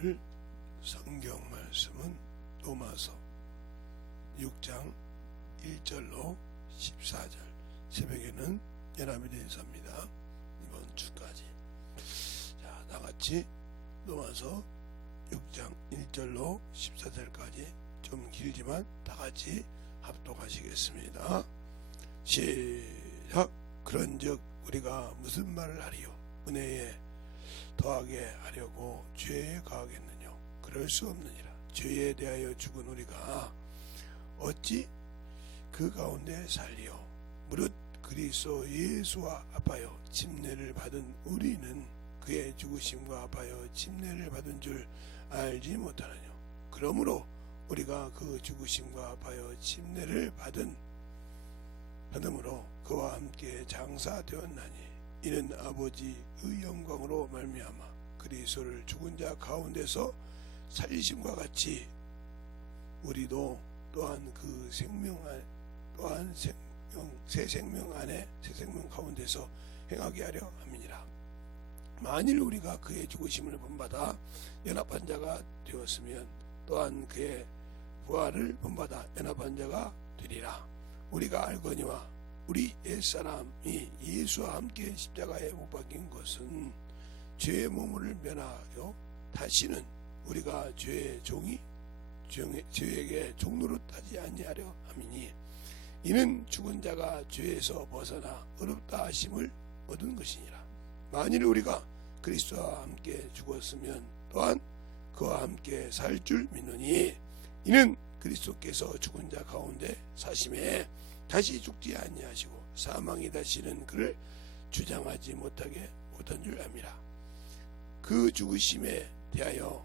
오늘 성경 말씀은 로마서 6장 1절로 14절, 새벽에는 연합에 대해서입니다. 이번 주까지. 자, 다같이 로마서 6장 1절로 14절까지 좀 길지만 다같이 합독하시겠습니다. 시작. 그런즉 우리가 무슨 말을 하리요? 은혜에 더하게 하려고 죄에 가하겠느냐? 그럴 수 없느니라. 죄에 대하여 죽은 우리가 어찌 그 가운데 살리요? 무릇 그리스도 예수와 합하여 침례를 받은 우리는 그의 죽으심과 합하여 침례를 받은 줄 알지 못하느냐? 그러므로 우리가 그 죽으심과 합하여 침례를 받음으로 그와 함께 장사되었나니 이는 아버지의 영광으로 말미암아 그리스도를 죽은 자 가운데서 살리심과 같이 우리도 또한 그 생명 새 생명 가운데서 행하게 하려 함이니라. 만일 우리가 그의 죽으심을 본받아 연합한 자가 되었으면 또한 그의 부활을 본받아 연합한 자가 되리라. 우리가 알거니와 우리 옛사람이 예수와 함께 십자가에 못 박힌 것은 죄의 몸을 면하여 다시는 우리가 죄의 죄에게 종노릇하지 아니하려 함이니 이는 죽은 자가 죄에서 벗어나 어렵다 하심을 얻은 것이니라. 만일 우리가 그리스도와 함께 죽었으면 또한 그와 함께 살 줄 믿노니 이는 그리스도께서 죽은 자 가운데 사심에 다시 죽지 아니하시고 사망이 다시는 그를 주장하지 못하게 못한 줄 압니다. 그 죽으심에 대하여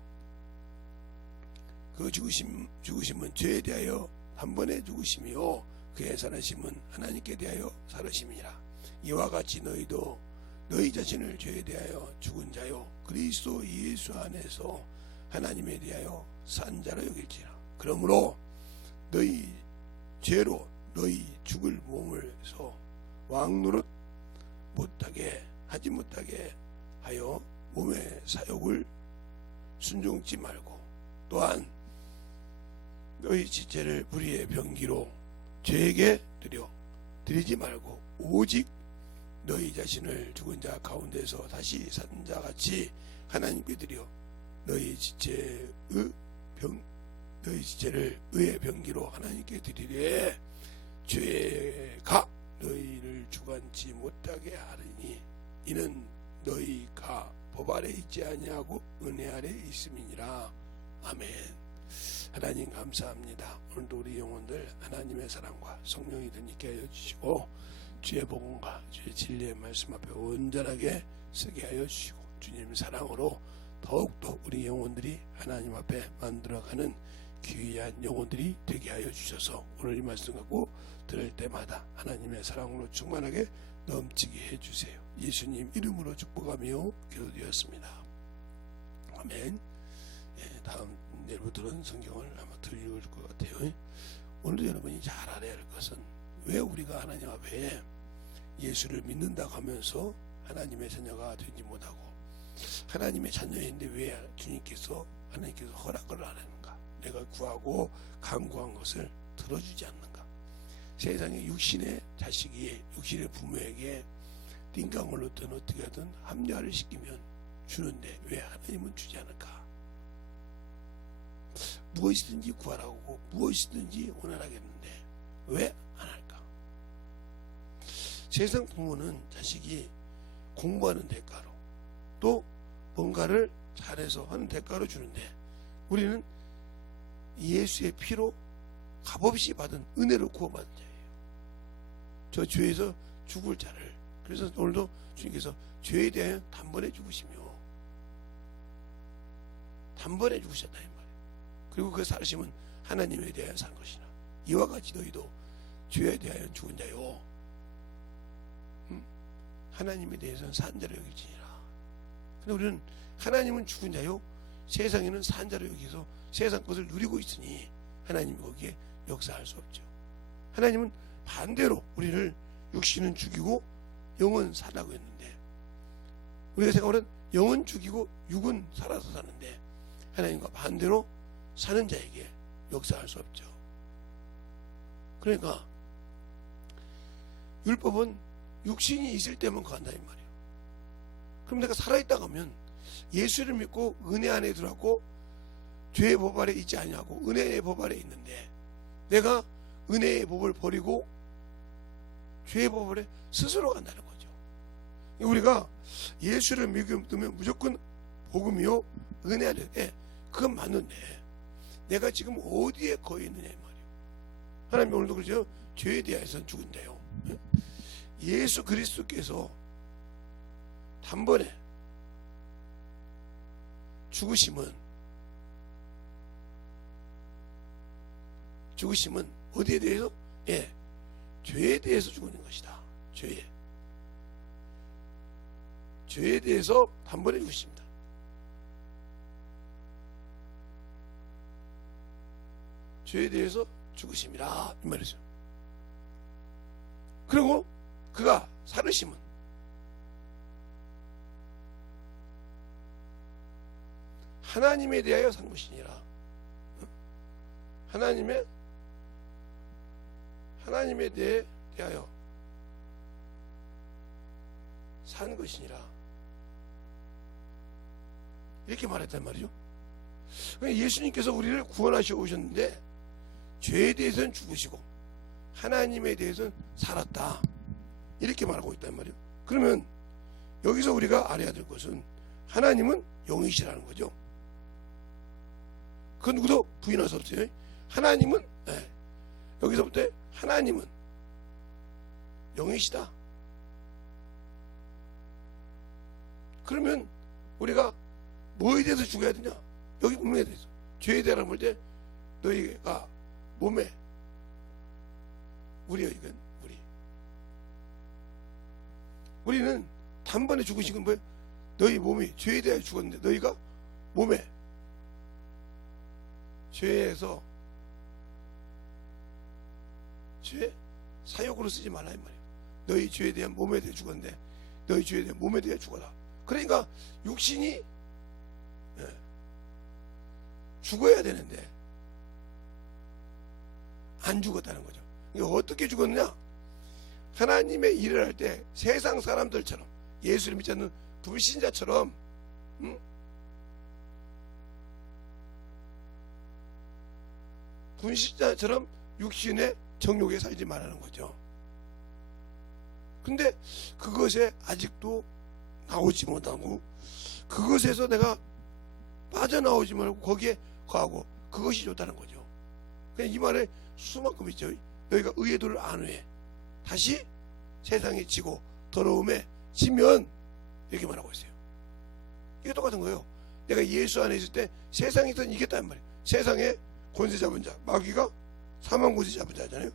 그 죽으심은 죄에 대하여 한 번의 죽으심이요 그의 살아심은 하나님께 대하여 살아심이라. 이와 같이 너희도 너희 자신을 죄에 대하여 죽은 자요 그리스도 예수 안에서 하나님에 대하여 산 자로 여길지라. 그러므로 너희 죄로 너희 죽을 몸을서 왕노릇 하지 못하게 하여 몸의 사욕을 순종치 말고 또한 너희 지체를 불의의 병기로 죄에게 드리지 말고 오직 너희 자신을 죽은 자 가운데서 다시 산 자같이 하나님께 드려 너희 지체를 의의 병기로 하나님께 드리되 죄가 너희를 주관치 못하게 하리니 이는 너희가 법 아래 있지 아니하고 은혜 아래 있음이니라. 아멘. 하나님 감사합니다. 오늘도 우리 영혼들 하나님의 사랑과 성령이 있게 하여 주시고 주의 복음과 주의 진리의 말씀 앞에 온전하게 서게 하여 주시고 주님 사랑으로 더욱더 우리 영혼들이 하나님 앞에 만들어가는 귀한 영혼들이 되게 하여 주셔서 오늘 이 말씀 갖고 들을 때마다 하나님의 사랑으로 충만하게 넘치게 해주세요. 예수님 이름으로 축복하며 기도드렸습니다. 아멘. 다음 내일부터는 성경을 아마 더 읽을 것 같아요. 오늘도 여러분이 잘 알아야 할 것은 왜 우리가 하나님 앞에 예수를 믿는다고 하면서 하나님의 자녀가 되지 못하고 하나님의 자녀인데 왜 하나님께서 허락을 안 하는가? 내가 구하고 간구한 것을 들어주지 않는가? 세상에 육신의 자식이 육신의 부모에게 띵강을 얻든 어떻게 하든 합리화를 시키면 주는데 왜 하나님은 주지 않을까? 무엇이든지 구하라고 무엇이든지 원하겠는데 왜 안 할까? 세상 부모는 자식이 공부하는 대가로 또 뭔가를 잘해서 하는 대가로 주는데 우리는 예수의 피로 값없이 받은 은혜로 구원받은 자예요. 저 죄에서 죽을 자를. 그래서 오늘도 주님께서 죄에 대하여 단번에 죽으시며 단번에 죽으셨다 이 말이에요. 그리고 그 살으심은 하나님에 대하여 산 것이나 이와 같이 너희도 죄에 대하여 죽은 자요 하나님에 대해서는 산 자로 여기지니라. 근데 우리는 하나님은 죽은 자요 세상에는 산 자로 여기서 세상 것을 누리고 있으니 하나님이 거기에 역사할 수 없죠. 하나님은 반대로 우리를 육신은 죽이고 영은 살라고 했는데 우리가 생각하는 영은 죽이고 육은 살아서 사는데 하나님과 반대로 사는 자에게 역사할 수 없죠. 그러니까 율법은 육신이 있을 때만 거한다 이 말이에요. 그럼 내가 살아있다가 하면 예수를 믿고 은혜 안에 들어가고 죄의 법 아래 있지 아니하고 은혜의 법 아래 있는데, 내가 은혜의 법을 버리고 죄의 법 아래 스스로 간다는 거죠. 우리가 예수를 믿으면 무조건 복음이요 은혜 안에, 그건 맞는데 내가 지금 어디에 거해 있느냐 이 말이에요. 하나님 오늘도 그러죠. 죄에 대해서는 죽은데요, 예수 그리스도께서 단번에 죽으심은 어디에 대해서? 죄에 대해서 죽는 것이다. 죄에 대해서 단번에 죽으십니다. 죄에 대해서 죽으심이라 이 말이죠. 그리고 그가 살으심은 하나님에 대하여 산 것이니라. 하나님에 대하여 산 것이니라 이렇게 말했단 말이죠. 예수님께서 우리를 구원하시고 오셨는데 죄에 대해서는 죽으시고 하나님에 대해서는 살았다 이렇게 말하고 있단 말이에요. 그러면 여기서 우리가 알아야 될 것은 하나님은 영이시라는 거죠. 그건 누구도 부인할 수 없어요. 하나님은 여기서부터 하나님은 영이시다. 그러면 우리가 뭐에 대해서 죽어야 되냐? 여기 몸에 대해서. 죄에 대하여 볼 때 너희가 몸에 우리는 단번에 죽으신 건 뭐예요? 너희 몸이 죄에 대하여 죽었는데 너희가 몸에 죄에서 죄 사욕으로 쓰지 말라 이 말이에요. 너희 죄에 대한 몸에 대해 죽었는데 너희 죄에 대한 몸에 대해 죽어라. 그러니까 육신이 죽어야 되는데 안 죽었다는 거죠. 그러니까 어떻게 죽었느냐? 하나님의 일을 할 때 세상 사람들처럼, 예수를 믿지 않는 불신자처럼 불신자처럼 육신의 정욕에 살지 말라는 거죠. 근데 그것에 아직도 나오지 못하고 그것에서 내가 빠져나오지 말고 거기에 거하고 그것이 좋다는 거죠. 그냥 이 말에 수만큼 있죠. 너희가 의의 도를 안 해 다시 세상에 지고 더러움에 지면 이렇게 말하고 있어요. 이게 똑같은 거예요. 내가 예수 안에 있을 때 세상에서 이겼단 말이에요. 세상에 권세 잡은 자, 마귀가 사망 권세 잡은 자잖아요.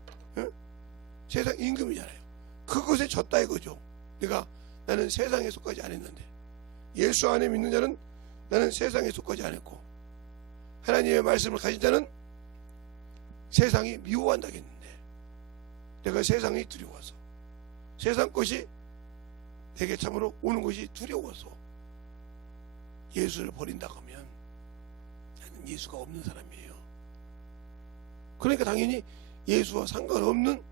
세상 임금이잖아요. 그것에 졌다 이거죠. 나는 세상에 속하지 않았는데, 예수 안에 믿는 자는 나는 세상에 속하지 않았고, 하나님의 말씀을 가진 자는 세상이 미워한다겠는데, 내가 세상이 두려워서, 세상 것이 내게 참으로 오는 것이 두려워서 예수를 버린다고 하면 나는 예수가 없는 사람이에요. 그러니까 당연히 예수와 상관없는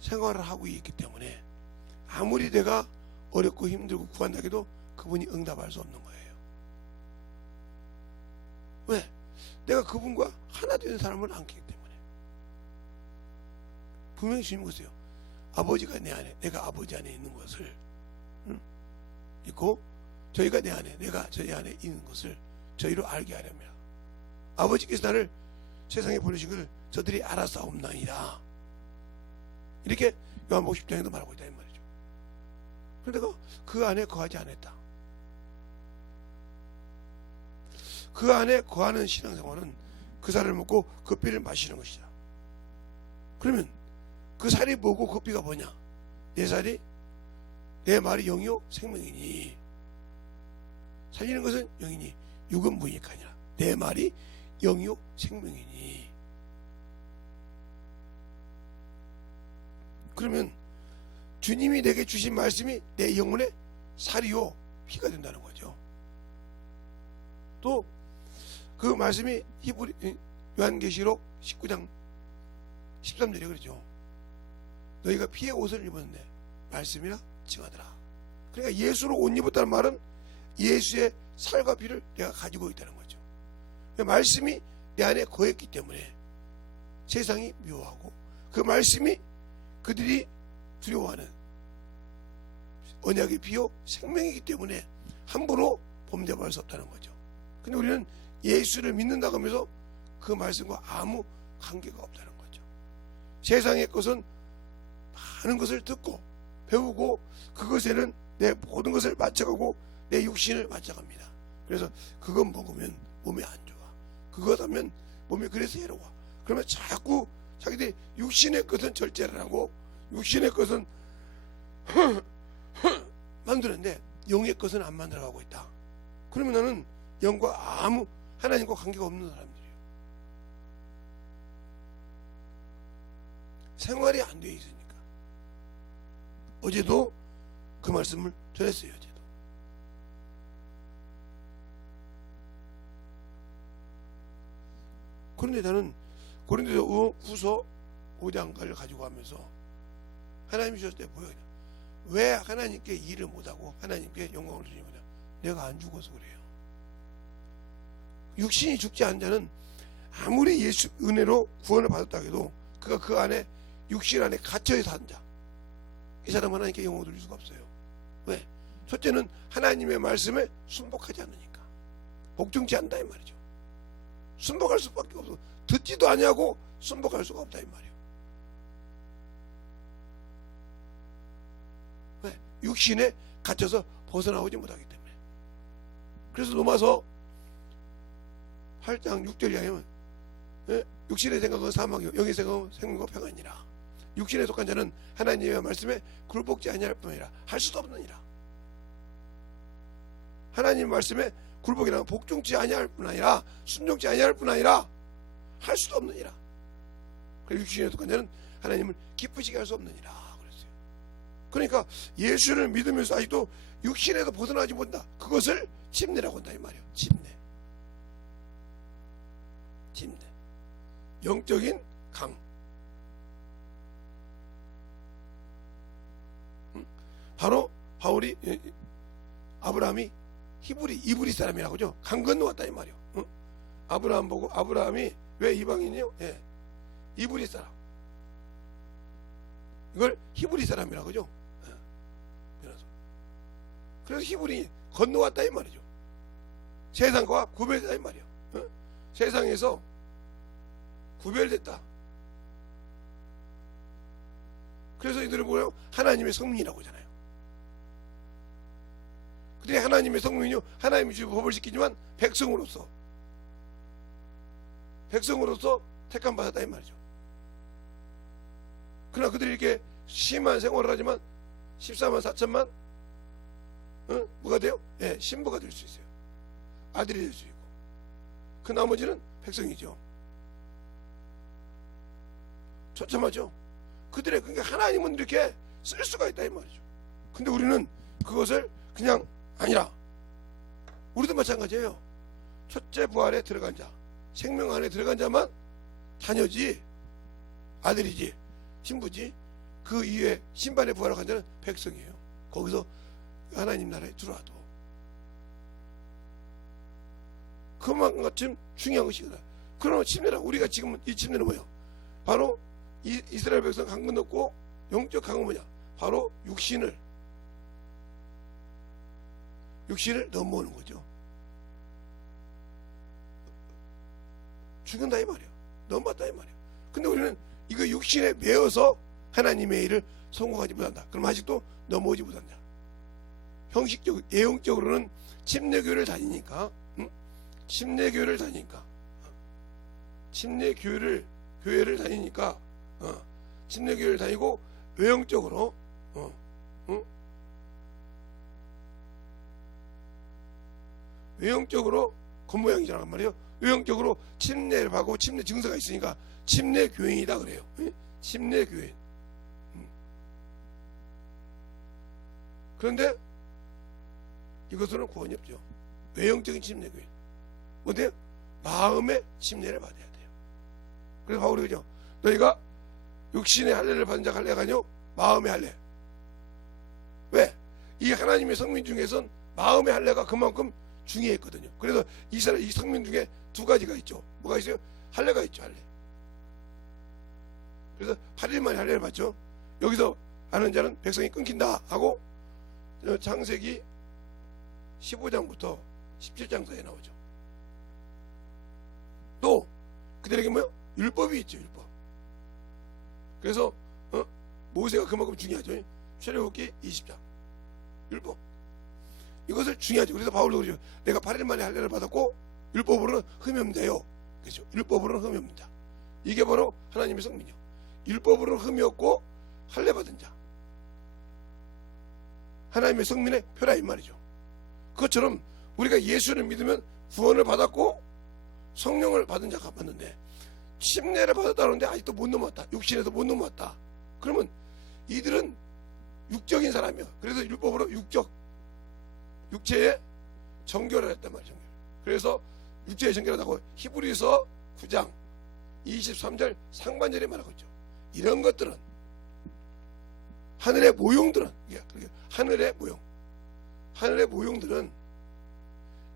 생활을 하고 있기 때문에 아무리 내가 어렵고 힘들고 구한다 해도 그분이 응답할 수 없는 거예요. 왜? 내가 그분과 하나 되는 사람을 안기 때문에. 분명히 주님 보세요. 아버지가 내 안에, 내가 아버지 안에 있는 것을 있고, 저희가 내 안에, 내가 저희 안에 있는 것을 저희로 알게 하렵니다. 아버지께서 나를 세상에 보내신 것을 저들이 알아싸옵나이다. 이렇게 요한복음 10장에도 말하고 있다 이 말이죠. 그런데 내가 그 안에 거하지 않았다. 그 안에 거하는 신앙생활은 그 살을 먹고 그 피를 마시는 것이다. 그러면 그 살이 뭐고 그 피가 뭐냐? 내 말이 영이요 생명이니, 살리는 것은 영이니 육은 무익하니라. 내 말이 영이요 생명이니. 그러면 주님이 내게 주신 말씀이 내 영혼의 살이요 피가 된다는 거죠. 또 그 말씀이 요한계시록 19장 13절에 그러죠. 너희가 피의 옷을 입었는데 말씀이나 징하더라. 그러니까 예수로 옷 입었다는 말은 예수의 살과 피를 내가 가지고 있다는 거죠. 말씀이 내 안에 거했기 때문에 세상이 미워하고, 그 말씀이 그들이 두려워하는 언약의 피요 생명이기 때문에 함부로 범죄할 수 없다는 거죠. 근데 우리는 예수를 믿는다고 하면서 그 말씀과 아무 관계가 없다는 거죠. 세상의 것은 많은 것을 듣고 배우고 그것에는 내 모든 것을 맞춰가고 내 육신을 맞춰갑니다. 그래서 그것 먹으면 몸에 안 좋아, 그것 하면 몸에 그래서 해로워. 그러면 자꾸 자기들이 육신의 것은 절제를 하고 육신의 것은 만드는데 영의 것은 안 만들어가고 있다. 그러면 나는 영과 아무 하나님과 관계가 없는 사람들이에요. 생활이 안 되어 있으니까. 어제도 그 말씀을 전했어요. 어제도. 그런데 나는 고린도후서 5장을 가지고 가면서 하나님이 주셨을 때 보여요. 왜 하나님께 일을 못하고 하나님께 영광을 주지 못하고? 내가 안 죽어서 그래요. 육신이 죽지 않은 자는 아무리 예수 은혜로 구원을 받았다 해도 그가 그 안에 육신 안에 갇혀 산 자, 이 사람은 하나님께 영광을 돌릴 수가 없어요. 왜? 첫째는 하나님의 말씀에 순복하지 않으니까. 복종치 않는다 이 말이죠. 순복할 수밖에 없어. 듣지도 아니하고 순복할 수가 없다 이 말이에요. 왜? 육신에 갇혀서 벗어나오지 못하기 때문에. 그래서 로마서 8장 6절에 하면 육신의 생각은 사망이요 영의 생각은 생명과 평안이라. 육신에 속한 자는 하나님의 말씀에 굴복지 아니할 뿐이라 할 수도 없느니라. 하나님 말씀에 굴복이라는 복종치 아니할 뿐 아니라 순종치 아니할 뿐 아니라 할 수도 없느니라. 그래서 육신에 속한 자는 하나님을 기쁘시게 할 수 없느니라 그랬어요. 그러니까 예수를 믿으면서 아직도 육신에서 벗어나지 못한다. 그것을 침례라고 한다 이 말이에요. 침례. 영적인 강. 바로 바울이 아브라함이 이브리 사람이라고 하죠. 강 건너왔다 이 말이에요. 아브라함 보고 아브라함이 왜 이방인이요? 예. 이브리 사람. 이걸 히브리 사람이라고 하죠. 예. 그래서 히브리 건너왔다 이 말이죠. 세상과 구별됐다 이 말이에요. 세상에서 구별됐다. 그래서 이들은 뭐예요? 하나님의 성민이라고 하잖아요. 그들이 하나님의 성민이요, 하나님이 주신 법을 지키지만 백성으로서 택함 받았다 이 말이죠. 그러나 그들이 이렇게 심한 생활을 하지만 14만 4천만 뭐가 돼요? 예, 신부가 될 수 있어요. 아들이 될 수 있고. 그 나머지는 백성이죠. 처참하죠. 그들의 그러니까 하나님은 이렇게 쓸 수가 있다 이 말이죠. 근데 우리는 그것을 그냥 아니라 우리도 마찬가지예요. 첫째 부활에 들어간 자, 생명 안에 들어간 자만 자녀지, 아들이지, 신부지. 그 이후에 신반에 부활에 간 자는 백성이에요. 거기서 하나님 나라에 들어와도 그만큼 중요한 것이다. 그러면 침례라. 우리가 지금 이 침례는 뭐예요? 바로 이스라엘 백성 강 건넜고 영적 강은 뭐냐? 바로 육신을 넘어오는 거죠. 죽는다 이 말이에요. 넘어왔다 이 말이에요. 근데 우리는 이거 육신에 매어서 하나님의 일을 성공하지 못한다. 그럼 아직도 넘어오지 못한다. 예형적으로는 침례교회를 다니니까 침례교회를 다니니까 침례교회를 다니고 외형적으로 외형적으로 겉모양이잖아 말이에요. 외형적으로 침례를 받고 침례 증서가 있으니까 침례교인이다 그래요. 침례교인. 그런데 이것으로는 구원이 없죠. 외형적인 침례교인. 어때요? 마음의 침례를 받아야 돼요. 그래서 바울이 그죠? 너희가 육신의 할례를 받은 자가 할례가 아니요 마음의 할례. 왜? 이 하나님의 성민 중에선 마음의 할례가 그만큼 중요했거든요. 그래서 이 성민 중에 두 가지가 있죠. 뭐가 있어요? 할례가 있죠. 할례. 그래서 8일 만에 할례를 받죠. 여기서 아는 자는 백성이 끊긴다 하고 창세기 15장부터 17장 사이에 나오죠. 또 그들에게 뭐요? 율법이 있죠. 율법. 그래서 모세가 그만큼 중요하죠. 출애굽기 20장 율법. 이것을 중요하죠. 그래서 바울도 그러죠. 내가 8일 만에 할례를 받았고 율법으로는 흠이 없는데요. 그렇죠. 율법으로는 흠이 없는다. 이게 바로 하나님의 성민이요. 율법으로는 흠이 없고 할례 받은 자. 하나님의 성민의 표라 이 말이죠. 그것처럼 우리가 예수를 믿으면 구원을 받았고 성령을 받은 자가 맞는데 침례를 받았다는데 아직도 못 넘었다. 육신에서 못 넘었다. 그러면 이들은 육적인 사람이야. 그래서 율법으로 육체에 정결을 했단 말이죠. 그래서 육체에 정결하다고 히브리서 9장 23절 상반절에 말하고 있죠. 이런 것들은 하늘의 모형들은 하늘의 모형들은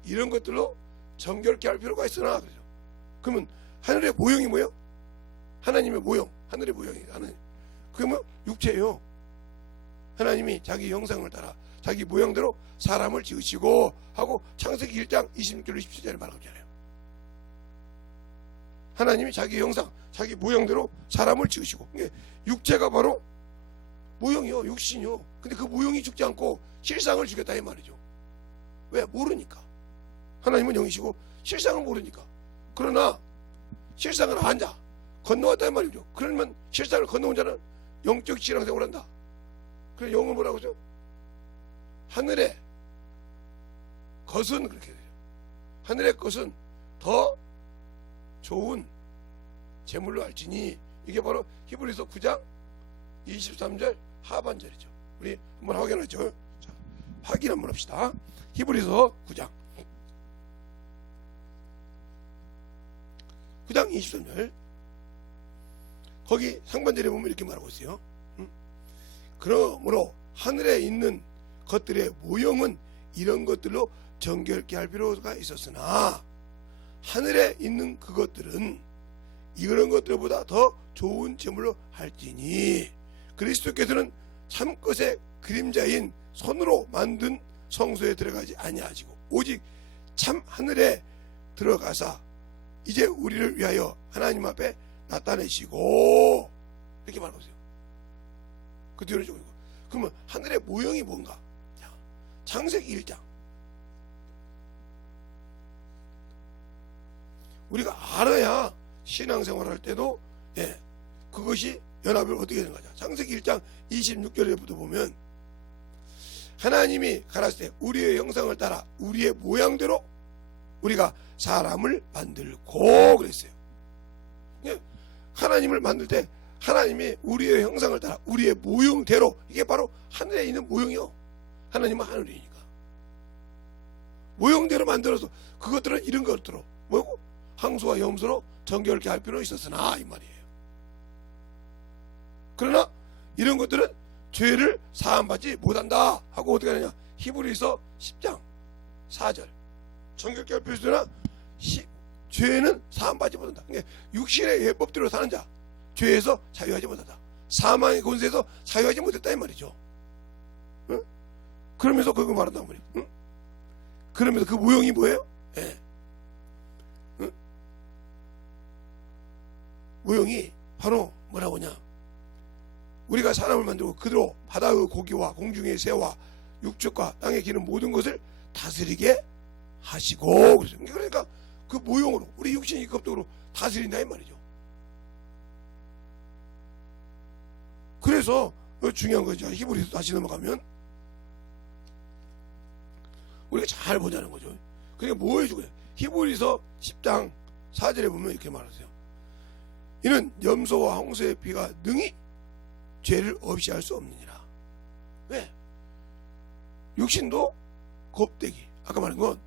이런 것들로 정결케 할 필요가 있으나 그러죠. 그러면 하늘의 모형이 뭐예요? 하나님의 모형, 하늘의 모형이 하나님. 그게 뭐 육체예요. 하나님이 자기 형상을 따라 자기 모양대로 사람을 지으시고 하고 창세기 1장 26절 27절에 말하고 있잖아요. 하나님이 자기 형상, 자기 모양대로 사람을 지으시고 육체가 바로 모형이요, 육신이요. 근데 그 모형이 죽지 않고 실상을 죽였다 이 말이죠. 왜? 모르니까. 하나님은 영이시고 실상을 모르니까. 그러나 실상을 안 자, 건너왔다 이 말이죠. 그러면 실상을 건너온 자는 영적 신앙생활을 한다. 그래서 영은 뭐라고 하죠? 하늘의 것은 그렇게 되죠. 하늘의 것은 더 좋은 제물로 알지니 이게 바로 히브리서 9장 23절 하반절이죠. 우리 한번 확인하죠. 자, 확인 한번 합시다. 히브리서 9장 23절 거기 상반절에 보면 이렇게 말하고 있어요. 그러므로 하늘에 있는 것들의 모형은 이런 것들로 정결케 할 필요가 있었으나 하늘에 있는 그것들은 이런 것들보다 더 좋은 제물로 할지니 그리스도께서는 참것의 그림자인 손으로 만든 성소에 들어가지 아니하시고 오직 참 하늘에 들어가사 이제 우리를 위하여 하나님 앞에 나타내시고 이렇게 말하고 있어요. 그 뒤로 좀 읽고. 그러면 하늘의 모형이 뭔가? 자, 창세기 1장 우리가 알아야 신앙생활 할 때도 그것이 연합을 어떻게 되는 거죠. 창세기 1장 26절에부터 보면 하나님이 가라사대 우리의 형상을 따라 우리의 모양대로 우리가 사람을 만들고 그랬어요. 하나님을 만들 때 하나님이 우리의 형상을 따라 우리의 모형대로 이게 바로 하늘에 있는 모형이요. 하나님은 하늘이니까 모형대로 만들어서 그것들은 이런 것들로 뭐고 항소와 염소로 정결케 할 필요는 있었으나 이 말이에요. 그러나 이런 것들은 죄를 사함받지 못한다 하고 어떻게 하느냐 히브리서 10장 4절 정결케 할 필요 있으나 죄는 사함받지 못한다. 그러니까 육신의 예법대로 사는 자 죄에서 자유하지 못한다. 사망의 권세에서 자유하지 못했다 이 말이죠. 응? 그러면서 그걸 말한단 말이에요. 응? 그러면서 그 모형이 뭐예요? 응? 모형이 바로 뭐라고 하냐 우리가 사람을 만들고 그대로 바다의 고기와 공중의 새와 육축과 땅에 기는 모든 것을 다스리게 하시고 그러니까 그 모형으로 우리 육신이 급적으로 다스린다 이 말이죠. 그래서 중요한 거죠. 히브리서 다시 넘어가면 우리가 잘 보자는 거죠. 그러니까 뭐 해주고요? 히브리서 10장 4절에 보면 이렇게 말하세요. 이는 염소와 홍소의 피가 능히 죄를 없이 할 수 없느니라. 왜? 육신도 곱대기 아까 말한 건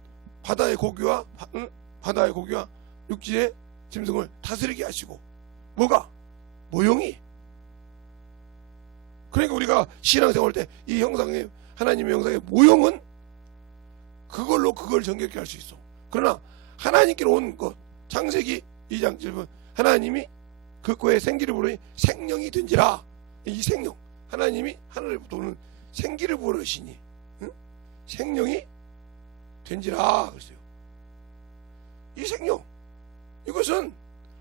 바다의 고기와 육신의 짐승을 다스리게 하시고, 뭐가? 모형이. 그러니까 우리가 신앙생활 때 이 형상의, 하나님의 형상의 모형은 그걸로 그걸 정결케 할 수 있어. 그러나 하나님께로 온 것, 창세기 2장 7번, 하나님이 그 코에 생기를 부르니 생명이 된지라. 이 생명, 하나님이 하늘로부터 오는 생기를 부르시니, 응? 생명이 된지라 그랬어요. 이 생명, 이것은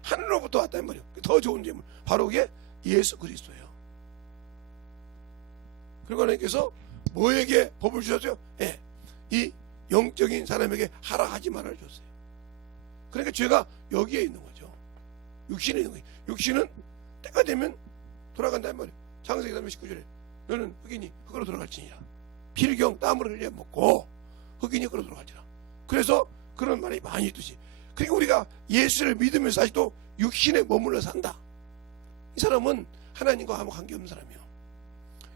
하늘로부터 왔단 말이에요. 더 좋은 제물, 바로 그게 예수 그리스도예요. 그리고 하나님께서 뭐에게 법을 주셨어요? 예, 이 영적인 사람에게 하라 하지 말아 줬어요. 그러니까 죄가 여기에 있는 거죠. 육신에 있는 거예요. 육신은 때가 되면 돌아간단 말이에요. 창세기 3장 19절에 너는 흑인이 흑으로 돌아갈지니라. 필경 땀을 흘려 먹고 흑인이 흑으로 돌아갈지라. 그래서 그런 말이 많이 있듯이, 그러니까 우리가 예수를 믿으면서 아직도 육신에 머물러 산다. 이 사람은 하나님과 아무 관계없는 사람이에요.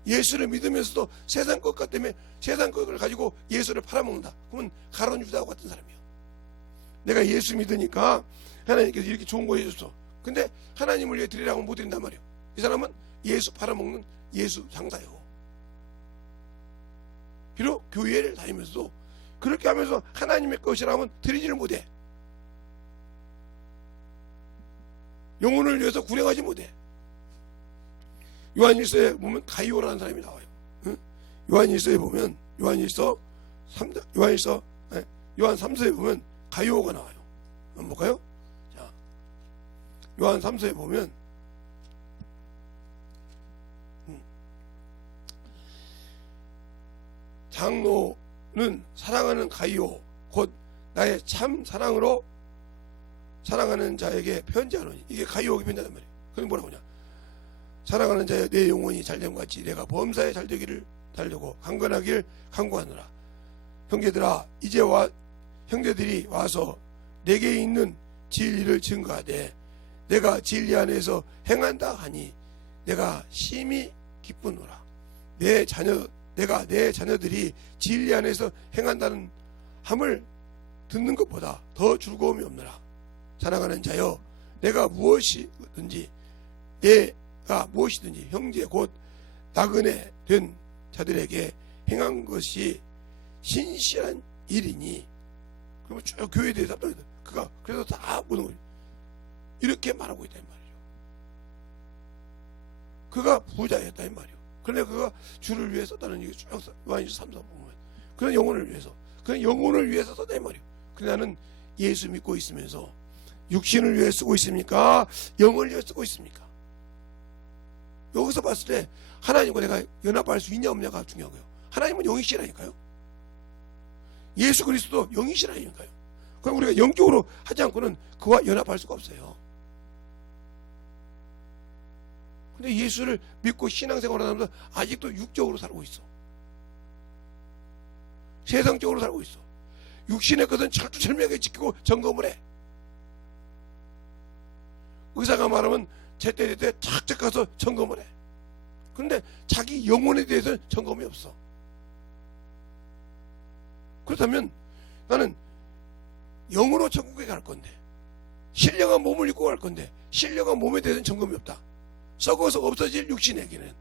예수를 믿으면서도 세상 것과 때문에 세상 것을 가지고 예수를 팔아먹는다. 그러면 가론 유다와 같은 사람이에요. 내가 예수 믿으니까 하나님께서 이렇게 좋은 거 해줬어. 근데 하나님을 위해 드리라고 못 드린단 말이에요. 이 사람은 예수 팔아먹는 예수 장사예요. 비록 교회를 다니면서도 그렇게 하면서 하나님의 것이라면 드리지를 못해. 영혼을 위해서 구령하지 못해. 요한일서에 보면 가이오라는 사람이 나와요. 응? 요한일서에 보면 요한 3서에 보면 가이오가 나와요. 한번 볼까요? 자, 요한 3서에 보면 장로는 사랑하는 가이오 곧 나의 참 사랑으로 사랑하는 자에게 편지하노니, 이게 가이오에게 편지하단 말이에요. 그게 뭐라고 하냐? 사랑하는 자여 내 영혼이 잘됨 같이 내가 범사에 잘되기를 달려고 강건하길 간구하노라. 형제들아 이제 형제들이 와서 내게 있는 진리를 증거하되 내가 진리 안에서 행한다 하니 내가 심히 기쁘노라. 내가 내 자녀들이 진리 안에서 행한다는 함을 듣는 것보다 더 즐거움이 없노라. 사랑하는 자여 내가 무엇이든지 형제 곧 나그네 된 자들에게 행한 것이 신실한 일이니, 그러면 쭉 교회에 대해서 답답해요. 그가 그래서 다 보는 거예요. 이렇게 말하고 있다 이 말이죠. 그가 부자였다 이 말이에요. 그런데 그가 주를 위해 썼다는 얘기 쭉 요한일서 3서 보면 그런 영혼을 위해서 썼다 이 말이에요. 그런데 나는 예수 믿고 있으면서 육신을 위해 쓰고 있습니까? 영을 위해 쓰고 있습니까? 여기서 봤을 때 하나님과 내가 연합할 수 있냐 없냐가 중요하고요. 하나님은 영이시라니까요. 예수 그리스도도 영이시라니까요. 그럼 우리가 영적으로 하지 않고는 그와 연합할 수가 없어요. 근데 예수를 믿고 신앙생활을 하면서 아직도 육적으로 살고 있어. 세상적으로 살고 있어. 육신의 것은 철두철미하게 지키고 점검을 해. 의사가 말하면 제때 착착 가서 점검을 해. 그런데 자기 영혼에 대해서는 점검이 없어. 그렇다면 나는 영으로 천국에 갈 건데, 신령한 몸을 입고 갈 건데 신령한 몸에 대해서는 점검이 없다. 썩어서 없어질 육신에게는,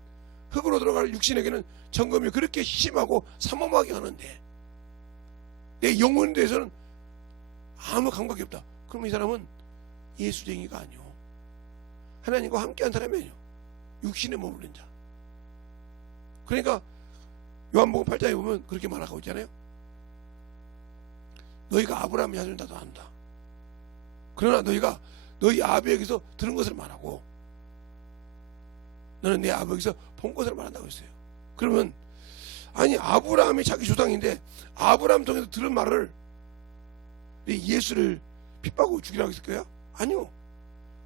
흙으로 들어갈 육신에게는 점검이 그렇게 심하고 삼엄하게 하는데 내 영혼에 대해서는 아무 감각이 없다. 그럼 이 사람은 예수쟁이가 아니요, 하나님과 함께한 사람이 아니요, 육신에 머무른 자. 그러니까 요한복음 8장에 보면 그렇게 말하고 있잖아요. 너희가 아브라함의 자손 다도 안다. 그러나 너희가 너희 아버지에게서 들은 것을 말하고 너는 내 아버지에게서 본 것을 말한다고 했어요. 그러면 아니 아브라함이 자기 조상인데 아브라함 통해서 들은 말을 예수를 핍박하고 죽이라고 했을 거야? 아니요.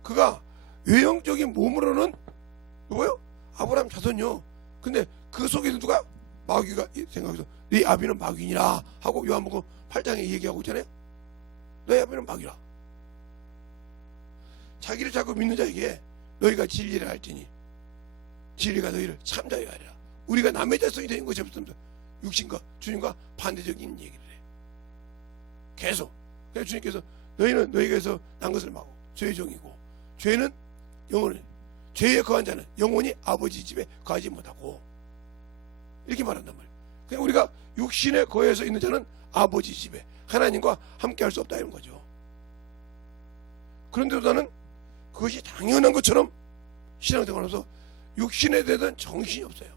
그가 외형적인 몸으로는 누구요? 아브라함 자손이요. 근데 그 속에는 누가? 마귀가 생각해서 네 아비는 마귀니라 하고 요한복음 8장에 얘기하고 있잖아요. 너희 아비는 마귀라. 자기를 자꾸 믿는 자에게 너희가 진리를 알지니 진리가 너희를 참자에 하리라. 우리가 남의 자손이 되는 것이 없습니다. 육신과 주님과 반대적인 얘기를 해. 계속. 그래서 주님께서 너희는 너희에게서 난 것을 막고 죄의 종이고 죄는 영원히 죄에 거한 자는 영원히 아버지 집에 거하지 못하고 이렇게 말한단 말이에요. 그러니까 우리가 육신에 거해서 있는 자는 아버지 집에 하나님과 함께 할 수 없다 이런 거죠. 그런데도 나는 그것이 당연한 것처럼 신앙생활하면서 육신에 대한 정신이 없어요.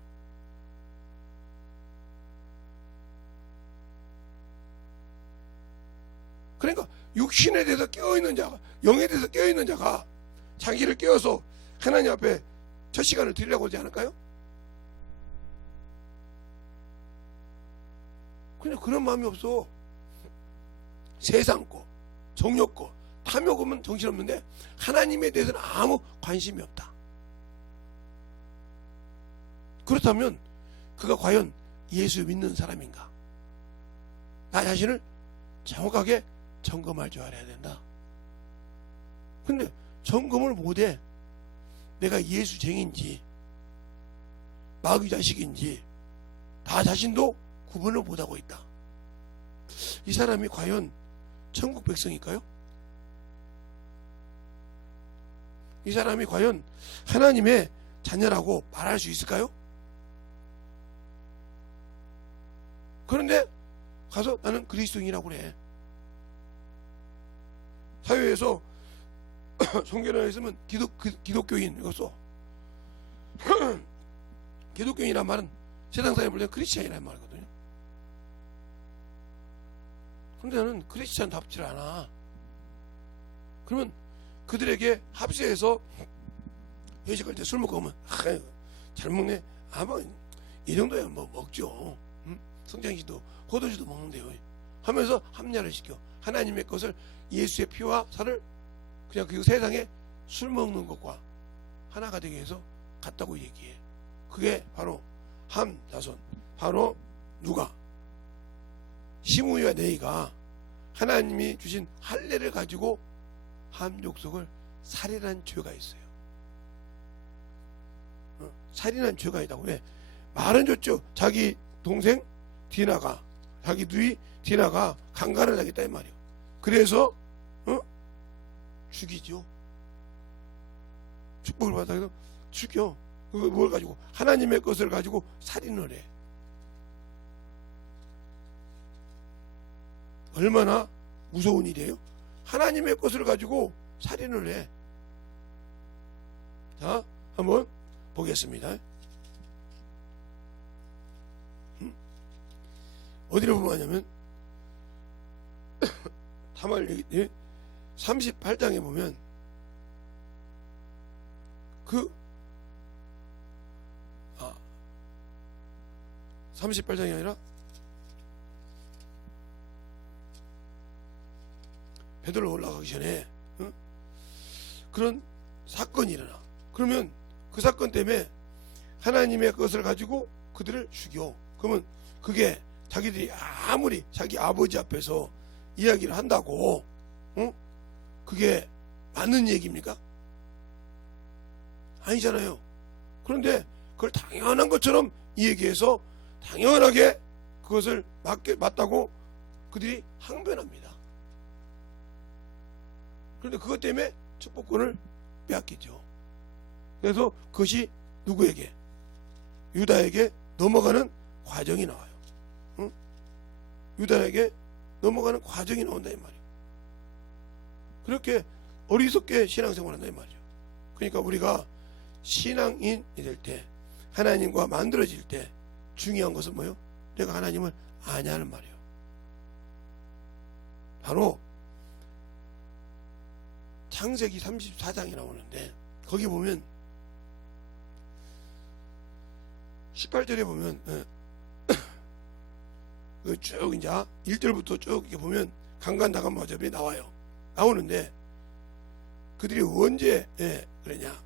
그러니까 육신에 대해서 깨어있는 자가, 영에 대해서 깨어있는 자가 자기를 깨워서 하나님 앞에 첫 시간을 드리려고 하지 않을까요? 그냥 그런 마음이 없어. 세상 거, 정욕 거, 탐욕은 정신없는데 하나님에 대해서는 아무 관심이 없다. 그렇다면 그가 과연 예수 믿는 사람인가? 나 자신을 정확하게 점검할 줄 알아야 된다. 근데 점검을 못해. 내가 예수쟁인지 마귀 자식인지 나 자신도 구분을 못하고 있다. 이 사람이 과연 천국 백성일까요? 이 사람이 과연 하나님의 자녀라고 말할 수 있을까요? 그런데 가서 나는 그리스도인이라고 그래. 사회에서 성경에 있으면 기독교인 이거 써. 기독교인이란 말은 세상 사람이 볼 때 크리스찬이라는 말이거든요. 그런데 나는 크리스찬답지 않아. 그러면 그들에게 합세해서 회식할 때 술 먹고 오면 잘 먹네. 뭐 이 정도야 뭐 먹죠. 성장씨도 포도주도 먹는데요 하면서 합리화를 시켜. 하나님의 것을 예수의 피와 살을 그냥 그 세상에 술 먹는 것과 하나가 되게 해서 같다고 얘기해. 그게 바로 함 자손, 바로 누가 시므이와 네이가 하나님이 주신 할례를 가지고 함 족속을 살인한 죄가 있어요. 살인한 죄가 있다고. 왜? 말은 좋죠. 자기 동생 디나가, 자기 누이 디나가 강간을 하겠다 이 말이에요. 그래서 죽이죠. 축복을 받아서 죽여. 뭘 가지고? 하나님의 것을 가지고 살인을 해. 얼마나 무서운 일이에요? 하나님의 것을 가지고 살인을 해. 자, 한번 보겠습니다. 어디를 보면 하냐면 사무엘 38장에 보면 38장이 아니라 베들로 올라가기 전에 그런 사건이 일어나. 그러면 그 사건 때문에 하나님의 것을 가지고 그들을 죽여. 그러면 그게 자기들이 아무리 자기 아버지 앞에서 이야기를 한다고 그게 맞는 얘기입니까? 아니잖아요. 그런데 그걸 당연한 것처럼 이야기해서 당연하게 그것을 맞다고 그들이 항변합니다. 그런데 그것 때문에 축복권을 빼앗기죠. 그래서 그것이 누구에게? 유다에게 넘어가는 과정이 나와요. 유다에게 넘어가는 과정이 나온다 이 말이에요. 그렇게 어리석게 신앙생활을 한다 이 말이죠. 그러니까 우리가 신앙인이 될 때, 하나님과 만들어질 때 중요한 것은 뭐예요? 내가 하나님을 아냐는 말이에요. 바로 창세기 34장이 나오는데 거기 보면 18절에 보면 쭉 이제 1절부터 쭉 이렇게 보면 강간당한 모습이 나와요. 나오는데 그들이 언제 그러냐?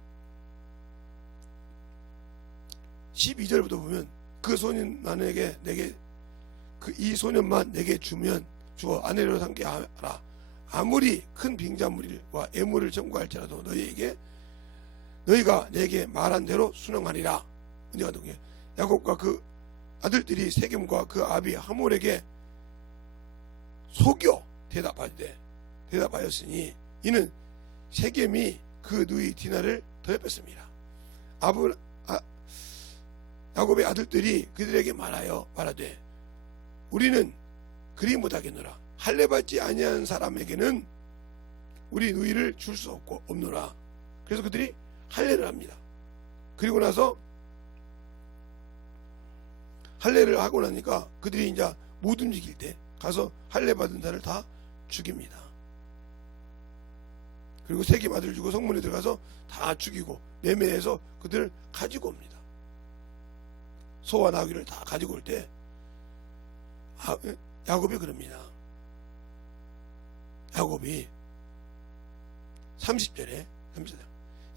12절부터 보면 그 소년만에게 내게 이 소년만 내게 주면 주어 아내로 삼게 하라. 아무리 큰 빙자물과 애물을 청구할지라도 너희가 내게 말한 대로 순응하리라. 근데 야곱과 그 아들들이 세겜과 그 아비 하몰에게 속여 대답하되 대답하였으니 이는 세겜이 그 누이 디나를 더럽혔습니다. 야곱의 아들들이 그들에게 말하되 우리는 그리 못하겠노라. 할례받지 아니한 사람에게는 우리 누이를 줄 수 없노라. 그래서 그들이 할례를 합니다. 그리고 나서 할례를 하고 나니까 그들이 이제 못 움직일 때 가서 할례 받은 자를 다 죽입니다. 그리고 세겜 아들을 주고 성문에 들어가서 다 죽이고 매매해서 그들을 가지고 옵니다. 소와 나귀를 다 가지고 올 때 야곱이 그럽니다. 야곱이 30절에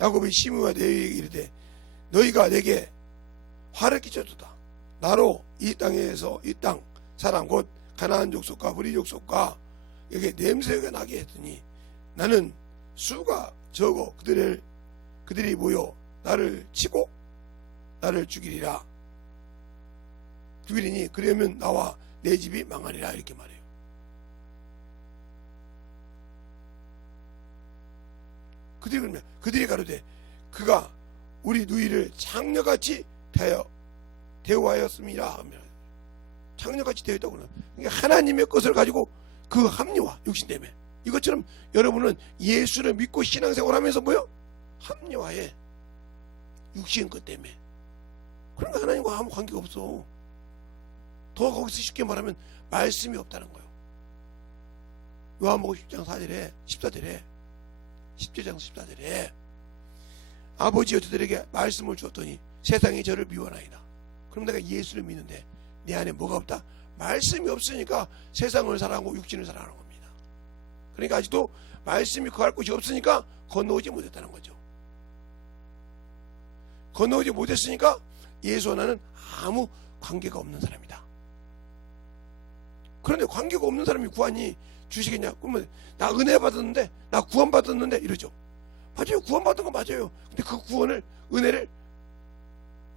야곱이 시므와 레위에게 이르되 너희가 내게 화를 끼쳐줬다. 나로 이 땅에서 이 땅 사람 곧 가나안 족속과 브리 족속과 여기에 냄새가 나게 했더니 나는 수가 적어 그들이 모여 나를 치고 나를 죽이리니 그러면 나와 내 집이 망하리라 이렇게 말해요. 그들이 가로되 그가 우리 누이를 창녀같이 대우하였습니다. 창녀같이 대우했다고. 그러니까 하나님의 것을 가지고 그 합리화, 육신 때문에. 이것처럼 여러분은 예수를 믿고 신앙생활하면서 뭐요? 합리화해. 육신 것 때문에. 그러니까 하나님과 아무 관계가 없어. 더 거기서 쉽게 말하면 말씀이 없다는 거예요. 요한복음 10장 14절에 아버지여 저들에게 말씀을 주었더니 세상이 저를 미워하나이다. 그럼 내가 예수를 믿는데 내 안에 뭐가 없다? 말씀이 없으니까 세상을 사랑하고 육신을 사랑하는 겁니다. 그러니까 아직도 말씀이 거할 곳이 없으니까 건너오지 못했다는 거죠. 건너오지 못했으니까 예수와 나는 아무 관계가 없는 사람이다. 그런데 관계가 없는 사람이 구원이 주시겠냐? 그러면 나 은혜 받았는데, 나 구원 받았는데 이러죠. 맞아요. 구원 받은 거 맞아요. 근데 그 구원을, 은혜를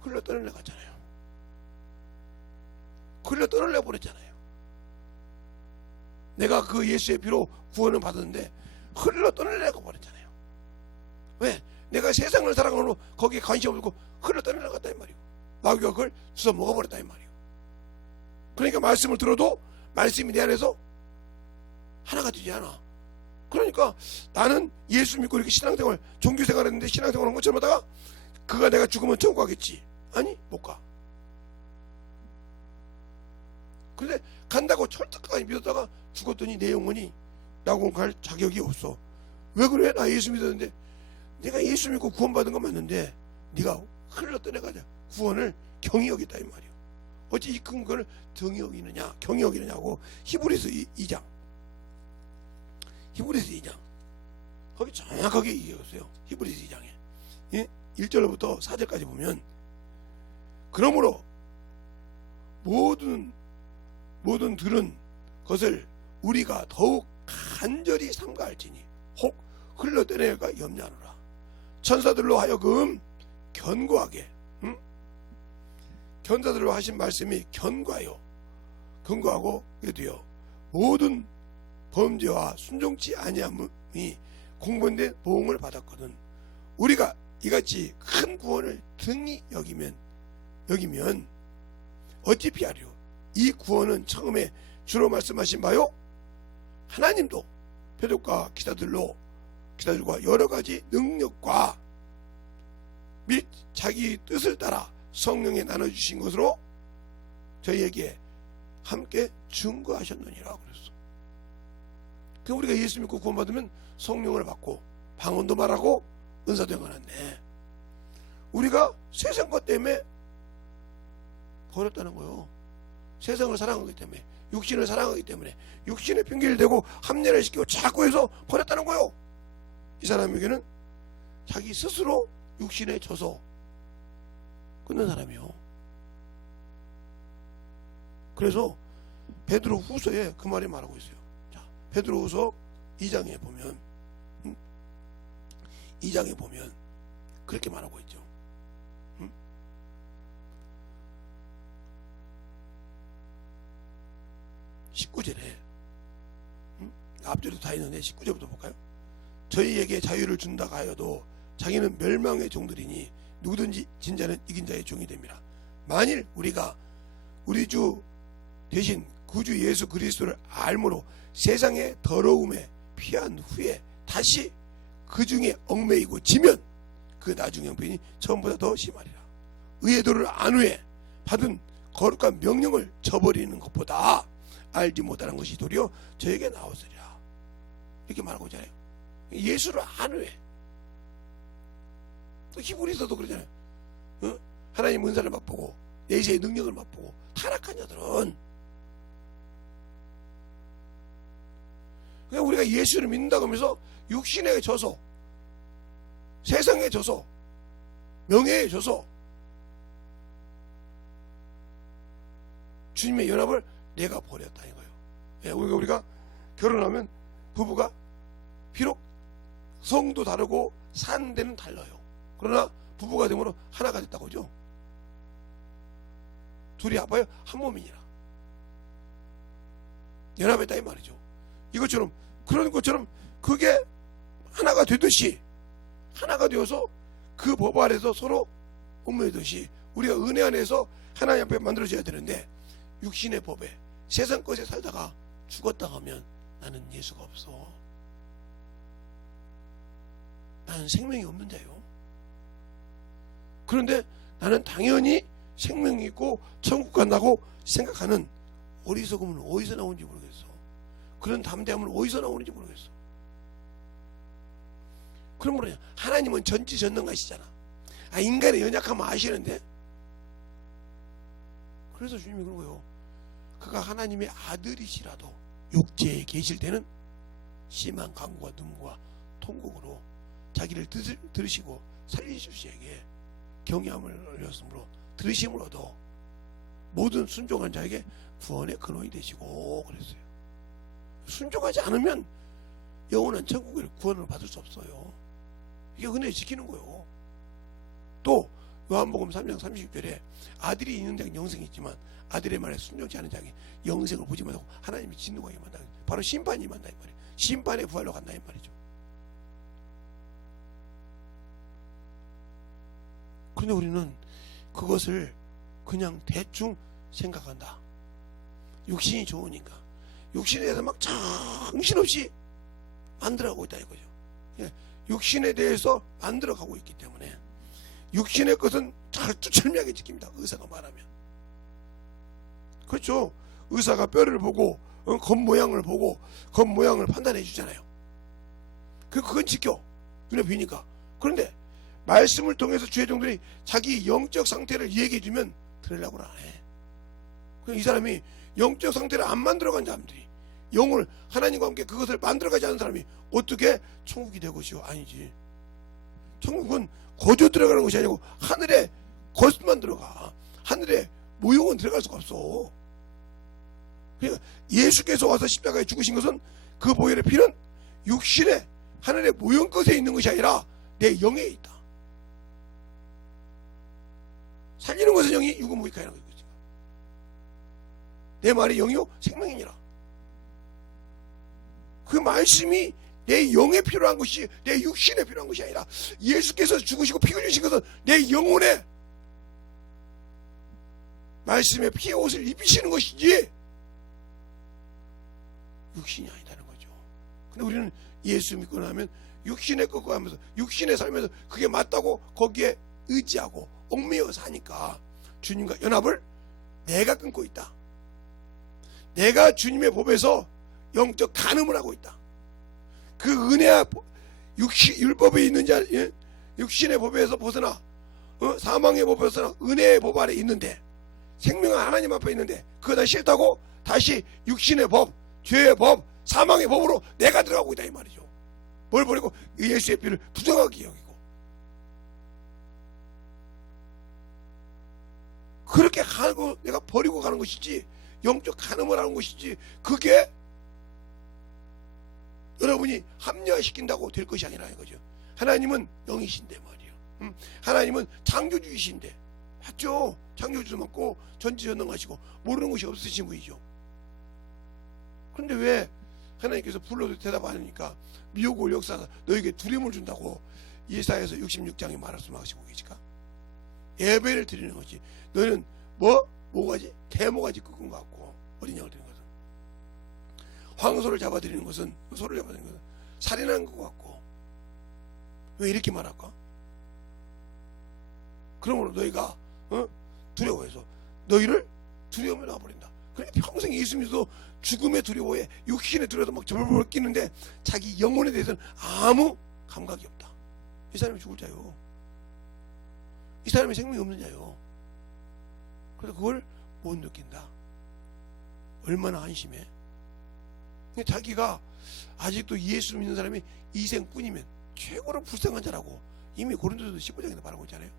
흘러 떠날려 갔잖아요. 흘러 떠날려 버렸잖아요. 내가 그 예수의 피로 구원을 받았는데 흘러 떠날려 버렸잖아요. 왜? 내가 세상을 사랑하고 거기에 관심 없고 흘러 떠날려 갔다 이 말이고 마귀가 그걸 주워 먹어버렸다 이 말이고. 그러니까 말씀을 들어도 말씀이 내 안에서 하나가 되지 않아. 그러니까 나는 예수 믿고 이렇게 신앙생활, 종교생활 했는데 신앙생활 한 것처럼 하다가 그가 내가 죽으면 천국 가겠지. 아니, 못 가. 근데 간다고 철떡까지 믿었다가 죽었더니 내 영혼이 낙원 갈 자격이 없어. 왜 그래? 나 예수 믿었는데. 내가 예수 믿고 구원받은 건 맞는데 네가 흘러 떠내가자. 구원을 경히 여겼다 이 말이야. 어찌 이 큰 거를 경히 여기느냐, 경히 여기느냐고. 히브리서 2장 거기 정확하게 얘기했어요. 히브리서 2장에 1절부터 4절까지 보면 그러므로 모든 들은 것을 우리가 더욱 간절히 삼가할지니 혹 흘러 떠내가 염려하노라. 천사들로 하여금 견고하게, 견사들로 하신 말씀이 견고하고 그래도요 모든 범죄와 순종치 아니함이 공본된 보응을 받았거든. 우리가 이같이 큰 구원을 등히 여기면 어찌 피하리요? 이 구원은 처음에 주로 말씀하신 바요 하나님도 표적과 기사들과 여러 가지 능력과 및 자기 뜻을 따라 성령에 나눠주신 것으로 저희에게 함께 증거하셨느니라 그랬어. 그 우리가 예수 믿고 구원받으면 성령을 받고 방언도 말하고 은사도 행하는데 우리가 세상 것 때문에 버렸다는 거예요. 세상을 사랑하기 때문에, 육신을 사랑하기 때문에 육신에 핑계를 대고 합리화를 시키고 자꾸 해서 버렸다는 거예요. 이 사람에게는 자기 스스로 육신에 져서 끊는 사람이요. 그래서 베드로 후서에 그 말이 말하고 있어요. 자, 베드로 후서 2장에 보면 그렇게 말하고 있죠. 19절에 앞뒤로 다 있는데 19절부터 볼까요? 저희에게 자유를 준다 하여도 자기는 멸망의 종들이니 누구든지 진자는 이긴 자의 종이 됩니다. 만일 우리가 우리 주 대신 구주 예수 그리스도를 알므로 세상의 더러움에 피한 후에 다시 그 중에 얽매이고 지면 그 나중 형편이 처음보다 더 심하리라. 의의 도를 안 후에 받은 거룩한 명령을 저버리는 것보다 알지 못하는 것이 도리어 저에게 나오으리라. 이렇게 말하고자 해요. 예수를 안 후에. 히브리서도 그러잖아요. 하나님 은사를 맛보고 내세의 능력을 맛보고 타락한 자들은, 그냥 우리가 예수를 믿는다고 하면서 육신에 져서, 세상에 져서, 명예에 져서 주님의 연합을 내가 버렸다 이거예요. 예, 우리가 결혼하면 부부가 비록 성도 다르고 사는 데는 달라요. 그러나 부부가 되므로 하나가 됐다고 하죠. 둘이 아파요. 한 몸이니라. 연합했다 이 말이죠. 이것처럼, 그런 것처럼 그게 하나가 되듯이, 하나가 되어서 그 법 아래서 서로 얽매이듯이 우리가 은혜 안에서 하나님 앞에 만들어져야 되는데, 육신의 법에 세상 것에 살다가 죽었다 하면 나는 예수가 없어. 나는 생명이 없는 자요. 그런데 나는 당연히 생명이 있고 천국 간다고 생각하는 어리석음은 어디서 나오는지 모르겠어. 그런 담대함은 어디서 나오는지 모르겠어. 그럼 뭐냐? 하나님은 전지전능하시잖아. 인간의 연약함을 아시는데, 그래서 주님이 그런 거예요. 그가 하나님의 아들이시라도 육체에 계실 때는 심한 강구와 눈과 통곡으로 자기를 들으시고 살리실 수에게 경외함을 올렸으므로 들으심으로도 모든 순종한 자에게 구원의 근원이 되시고 그랬어요. 순종하지 않으면 영원한 천국의 구원을 받을 수 없어요. 이게 은혜 지키는 거예요. 또 요한복음 3장 36절에 아들이 있는 자에게 영생이 있지만 아들의 말에 순종치 않은 자에게 영생을 보지 못하고 하나님이 진노하게 만다. 바로 심판이 임한다 이 말이에요. 심판의 부활로 간다 이 말이죠. 그런데 우리는 그것을 그냥 대충 생각한다. 육신이 좋으니까 육신에 대해서 막 정신없이 만들어가고 있다 이거죠. 육신에 대해서 만들어가고 있기 때문에 육신의 것은 철저하게 지킵니다. 의사가 말하면. 그렇죠. 의사가 뼈를 보고 겉모양을 보고 겉모양을 판단해 주잖아요. 그건 지켜. 눈에 보이니까. 그런데 말씀을 통해서 주의 종들이 자기 영적 상태를 얘기해 주면 들으려고 안 해. 이 사람이 영적 상태를 안 만들어간 사람들이, 영을 하나님과 함께 그것을 만들어가지 않은 사람이 어떻게 천국이 될 것이요? 아니지. 천국은 거저 들어가는 것이 아니고 하늘에 것만 들어가. 하늘에 모형은 들어갈 수가 없어. 그러니까 예수께서 와서 십자가에 죽으신 것은 그 보혈의 피는 육신에 하늘의 모형 것에 있는 것이 아니라 내 영에 있다. 살리는 것은 영이 유구무익하라는 거지. 내 말이 영이요 생명이니라. 그 말씀이 내 영에 필요한 것이 내 육신에 필요한 것이 아니라 예수께서 죽으시고 피 흘리신 것은 내 영혼에 말씀의 피의 옷을 입히시는 것이지 육신이 아니다는 거죠. 근데 우리는 예수 믿고 나면 육신의 것과 하면서 육신에 살면서 그게 맞다고 거기에 의지하고 얽매여 사니까 주님과 연합을 내가 끊고 있다. 내가 주님의 법에서 영적 간음을 하고 있다. 그 은혜와 율법에 있는 자, 육신의 법에서 벗어나 사망의 법에서 벗어나 은혜의 법 아래 있는데, 생명은 하나님 앞에 있는데 그거 다 싫다고 다시 육신의 법, 죄의 법, 사망의 법으로 내가 들어가고 있다 이 말이죠. 뭘 버리고 예수의 피를 부정하게 여기고, 그렇게 가고 내가 버리고 가는 것이지 영적 간음을 하는 것이지 그게 여러분이 합리화시킨다고 될 것이 아니라 이거죠. 하나님은 영이신데 말이에요. 하나님은 창조주이신데, 맞죠? 창조주도 많고 전지전능하시고 모르는 것이 없으신 분이죠. 그런데 왜 하나님께서 불러도 대답 안 하니까 미혹을 역사하사 너에게 두려움을 준다고 이사야서 66장에 말씀하시고 계실까? 예배를 드리는 것이 너는 뭐가지? 개모가지 끄은 것 같고 어린 양을 드리는 것은 황소를 잡아드리는 것은 소를 잡아드리는 것은 살인한 것 같고 왜 이렇게 말할까? 그러므로 너희가 두려워해서 너희를 두려움에 놔버린다. 그래 평생 예수 믿어도 죽음의 두려워에 육신의 두려워도 막 저벌벌 끼는데 자기 영혼에 대해서는 아무 감각이 없다. 이 사람이 죽을 자요. 이 사람이 생명이 없는 자요. 그래서 그걸 못 느낀다. 얼마나 한심해. 자기가 아직도 예수 믿는 사람이 이생뿐이면 최고로 불쌍한 자라고 이미 고린도서 15장에서 말하고 있잖아요.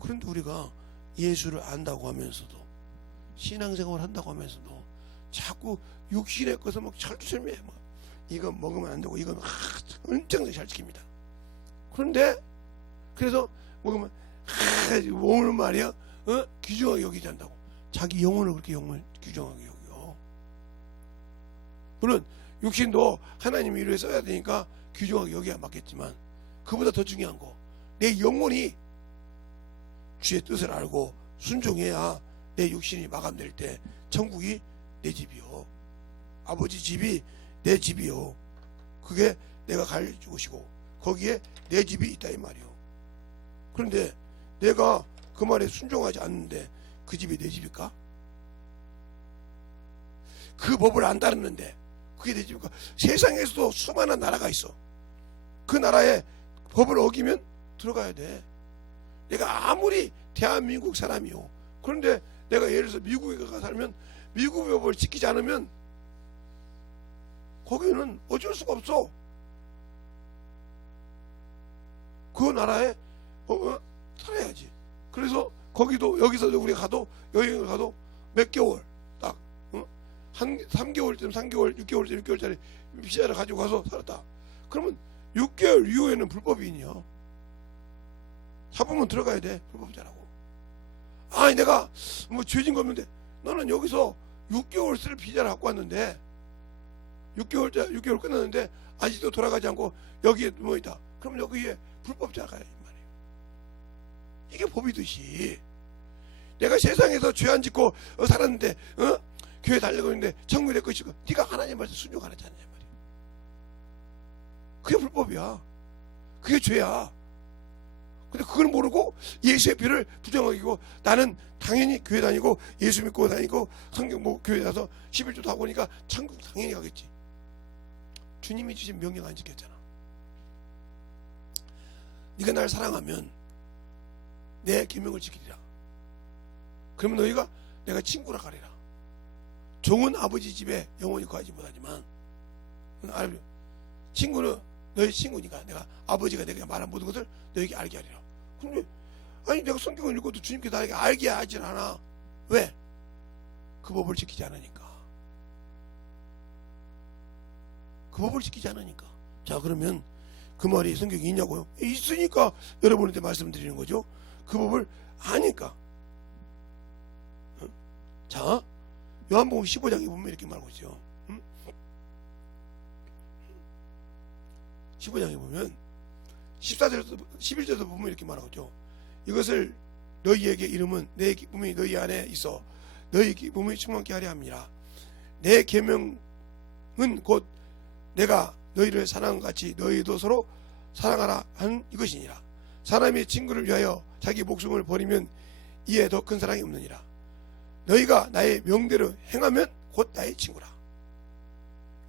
그런데 우리가 예수를 안다고 하면서도 신앙생활을 한다고 하면서도 자꾸 육신의 것을 막 철두철미해. 막 이거 먹으면 안 되고 이건 엄청 잘 지킵니다. 그런데 그래서 먹으면 몸을 말이야 귀중하게 여기지 않는다고. 자기 영혼을 그렇게 영혼을 귀중하게 여겨. 물론 육신도 하나님의 일을 써야 되니까 귀중하게 여기야 맞겠지만 그보다 더 중요한 거 내 영혼이 주의 뜻을 알고 순종해야 내 육신이 마감될 때 천국이 내 집이요. 아버지 집이 내 집이요. 그게 내가 갈 곳이고 거기에 내 집이 있다 이 말이요. 그런데 내가 그 말에 순종하지 않는데 그 집이 내 집일까? 그 법을 안 따르는데 그게 내 집일까? 세상에서도 수많은 나라가 있어. 그 나라에 법을 어기면 들어가야 돼. 내가 아무리 대한민국 사람이요. 그런데 내가 예를 들어서 미국에 가 살면 미국 법을 지키지 않으면 거기는 어쩔 수가 없어. 그 나라에 살아야지. 그래서 거기도 여기서도 우리가 가도 여행을 가도 몇 개월 딱 한 3개월쯤 3개월 6개월쯤 6개월짜리 비자를 가지고 가서 살았다. 그러면 6개월 이후에는 불법인이요. 잡으면 들어가야 돼. 불법자라고. 아니 내가 뭐 죄진 거 없는데 너는 여기서 6개월 쓸 비자를 갖고 왔는데 6개월 끝났는데 아직도 돌아가지 않고 여기에 누워 있다. 그럼 여기에 불법자가 이 말이에요. 이게 법이듯이 내가 세상에서 죄 안 짓고 살았는데 교회 달려고 있는데 천국에 될 것이고 네가 하나님 말씀 순종 안 했잖냐 말이에요. 그게 불법이야. 그게 죄야. 근데 그걸 모르고 예수의 피를 부정하게 고 나는 당연히 교회 다니고 예수 믿고 다니고 성경 뭐 교회 가서 11조도 하고 오니까 천국 당연히 가겠지. 주님이 주신 명령 안 지켰잖아. 네가 날 사랑하면 내 계명을 지키리라. 그러면 너희가 내가 친구라 가리라. 종은 아버지 집에 영원히 거하지 못하지만 친구는 너희 친구니까 내가 아버지가 내가 말한 모든 것을 너에게 알게 하리라. 근데 아니 내가 성경을 읽어도 주님께 나에게 알게 하진 않아. 왜? 그 법을 지키지 않으니까. 그 법을 지키지 않으니까. 자 그러면 그 말이 성경에 있냐고요? 있으니까 여러분한테 말씀드리는 거죠. 그 법을 아니까. 자 요한복음 15장에 보면 이렇게 말하고 있어요. 15장에 보면 14절에서 11절에도 보면 이렇게 말하고 있죠. 이것을 너희에게 이름은 내 기쁨이 너희 안에 있어 너희 기쁨이 충만케 하려 함이라. 내 계명은 곧 내가 너희를 사랑한 같이 너희도 서로 사랑하라 한 이것이니라. 사람이 친구를 위하여 자기 목숨을 버리면 이에 더 큰 사랑이 없느니라. 너희가 나의 명대로 행하면 곧 나의 친구라.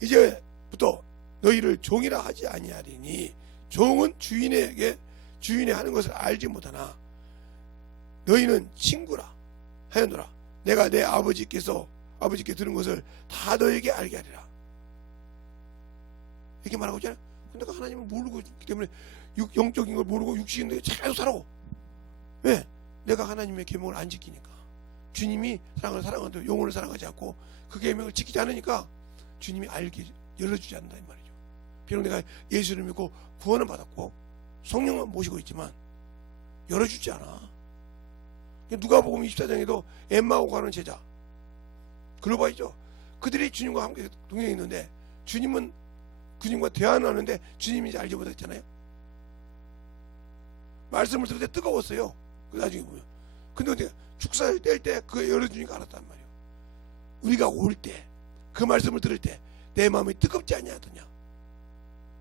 이제부터 너희를 종이라 하지 아니하리니 종은 주인이 하는 것을 알지 못하나 너희는 친구라 하였노라. 내가 내 아버지께 들은 것을 다 너희에게 알게 하리라. 이렇게 말하고 있잖아요. 근데 하나님을 모르고 있기 때문에 영적인 걸 모르고 육신인데 계속 살아. 왜? 내가 하나님의 계명을 안 지키니까. 주님이 사랑을 사랑하는데 영혼을 사랑하지 않고 그 계명을 지키지 않으니까 주님이 알게 열어주지 않는다 이 말이죠. 비록 내가 예수를 믿고 구원을 받았고 성령만 모시고 있지만 열어주지 않아. 누가복음 24장에도 엠마오 가는 제자 글로바이죠. 그들이 주님과 함께 동행했는데 주님은 주님과 대화하는데 주님인지 알지 못했잖아요. 말씀을 들을 때 뜨거웠어요. 그 나중에 보면. 근데 축사를 뗄 때 그 열어주니까 알았단 말이에요. 우리가 올 때 그 말씀을 들을 때 내 마음이 뜨겁지 않냐더냐.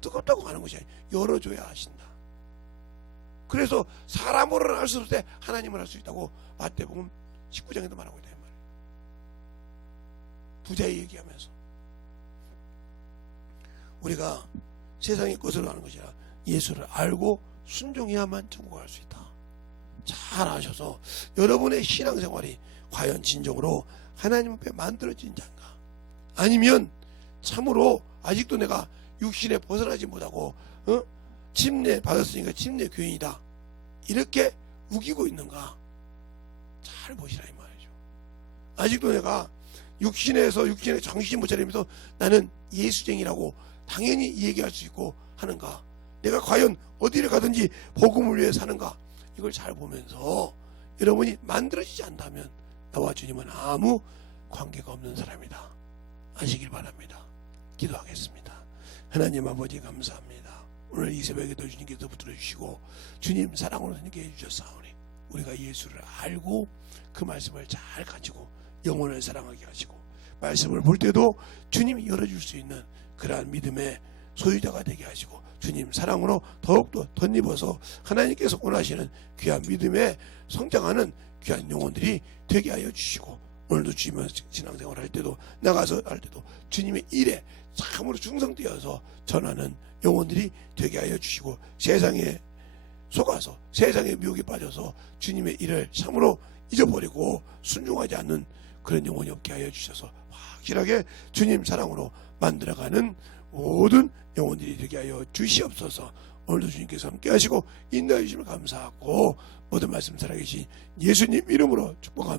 뜨겁다고 하는 것이 아니라 열어줘야 하신다. 그래서 사람으로는 할 수 없을 때 하나님을 할 수 있다고 마태복음 19장에도 말하고 있다. 말이에요. 부자의 얘기하면서 우리가 세상의 것으로 하는 것이 아니라 예수를 알고 순종해야만 천국을 갈 수 있다. 잘 아셔서 여러분의 신앙생활이 과연 진정으로 하나님 앞에 만들어진 자인가, 아니면 참으로 아직도 내가 육신에 벗어나지 못하고 침례 받았으니까 침례 교인이다 이렇게 우기고 있는가 잘 보시라 이 말이죠. 아직도 내가 육신의 정신 못 차리면서 나는 예수쟁이라고 당연히 얘기할 수 있고 하는가, 내가 과연 어디를 가든지 복음을 위해 사는가, 이걸 잘 보면서 여러분이 만들어지지 않다면 나와 주님은 아무 관계가 없는 사람이다 아시길 바랍니다. 기도하겠습니다. 하나님 아버지 감사합니다. 오늘 이 새벽에도 주님께서 붙들어 주시고 주님 사랑으로 주님께 해주셨사오니 우리가 예수를 알고 그 말씀을 잘 가지고 영혼을 사랑하게 하시고 말씀을 볼 때도 주님이 열어줄 수 있는 그러한 믿음의 소유자가 되게 하시고 주님 사랑으로 더욱더 덧입어서 하나님께서 원하시는 귀한 믿음에 성장하는 귀한 영혼들이 되게 하여 주시고 오늘도 주님의 신앙생활 할 때도 나가서 할 때도 주님의 일에 참으로 충성되어서 전하는 영혼들이 되게 하여 주시고 세상에 속아서 세상의 미혹에 빠져서 주님의 일을 참으로 잊어버리고 순종하지 않는 그런 영혼이 없게 하여 주셔서 확실하게 주님 사랑으로 만들어가는 모든 영혼들이 되게 하여 주시옵소서. 오늘도 주님께서 함께 하시고 인도해 주시면 감사하고 모든 말씀 살아계신 예수님 이름으로 축복합니다.